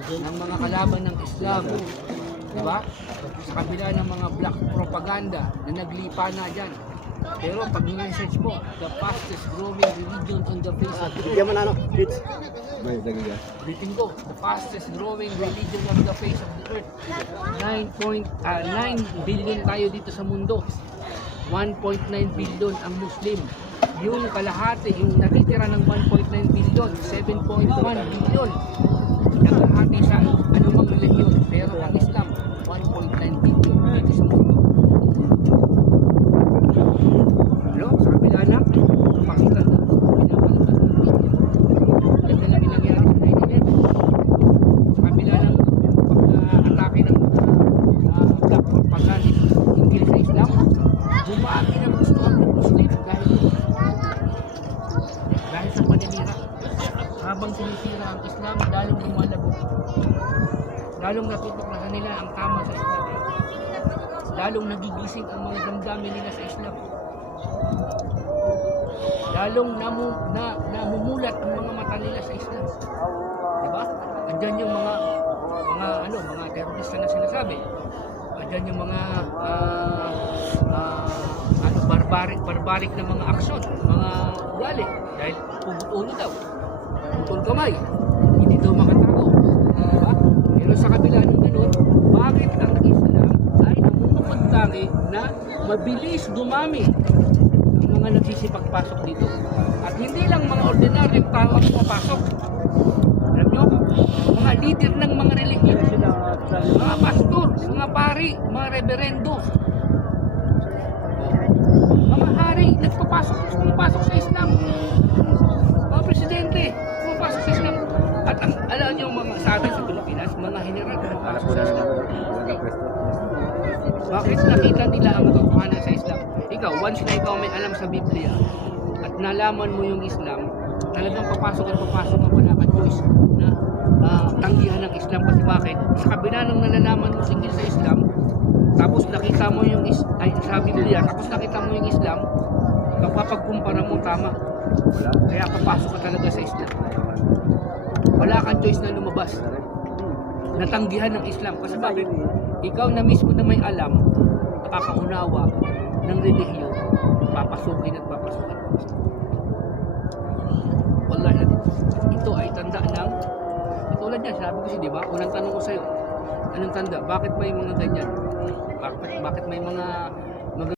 ng mga kalaban ng Islam. Diba? Sa kabila ng mga black propaganda na naglipa na dyan. Pero pag ni-research mo, the fastest growing religion on the face of the earth. Bigyan mo na ano, Fritz. Ulitin ko, the fastest growing religion on the face of the earth. 9 billion tayo dito sa mundo. 1.9 billion ang Muslim. Yung kalahati, yung natitira ng 1.9 billion, 7.1 billion. Naghahati sa anumang religion. Pero ang Islam, 1.9 billion dito sa mundo. Hello? Sa kabila na, pakita na, pinapalabas ng media. Ganda lang yung nangyari sa 9/11. Sa kabila ng pag-atake ng black propaganda hinggil sa Islam, bumagi ng gustuhan ng Muslim dahil sa paninira. Habang sinisira ang Islam, lalong lumalago. Lalong natutuklasan nila ang tama sa Islam. Lalong nagigising ang mga damdamin nila sa Islam. Lalong namumulat ang mga mata nila sa Islam. Diba? Andyan yung mga terorista na sinasabi. Andyan yung mga barbaric na mga aksyon, mga ugali. Dahil pugot-ulo daw. Putol kamay. Hindi daw makatago. Diba? Pero sa kabila ng ganun, bakit ang Islam ay namumukod-tangi na mabilis dumami ang mga nagsisipagpasok dito? At hindi lang mga ordinaryong tao ang pumapasok. Alam nyo, mga leader ng mga relihiyon, mga pastor, mga pari, mga reverendo, mga hari, pumapasok sa Islam. Mga presidente, pumapasok sa Islam. At alam nyo mga sa atin sa Pilipinas, mga general pumapasok sa Islam. Bakit nakita nila ang katotohanan sa Islam? Ikaw, once na ikaw may alam sa Biblia at nalaman mo yung Islam, talagang papasok at papasok na wala kang choice na tanggihan ng Islam. Kasi bakit? Sa kabila ng nalalaman mo hinggil sa Islam, tapos nakita mo yung sa Biblia, tapos nakita mo yung Islam, kapag-kumpara mo, tama. Kaya papasok ka talaga sa Islam. Wala kang choice na lumabas. Natanggihan ng Islam. Kasi bakit? Ikaw na mismo na may alam, nakakaunawa ng relihiyon, papasukin at papasukin. Wallahi, ito ay tanda ng, katulad niya, sabi ko siya, di ba? Unang tanong ko sa'yo, anong tanda? Bakit may mga ganyan? Bakit may mga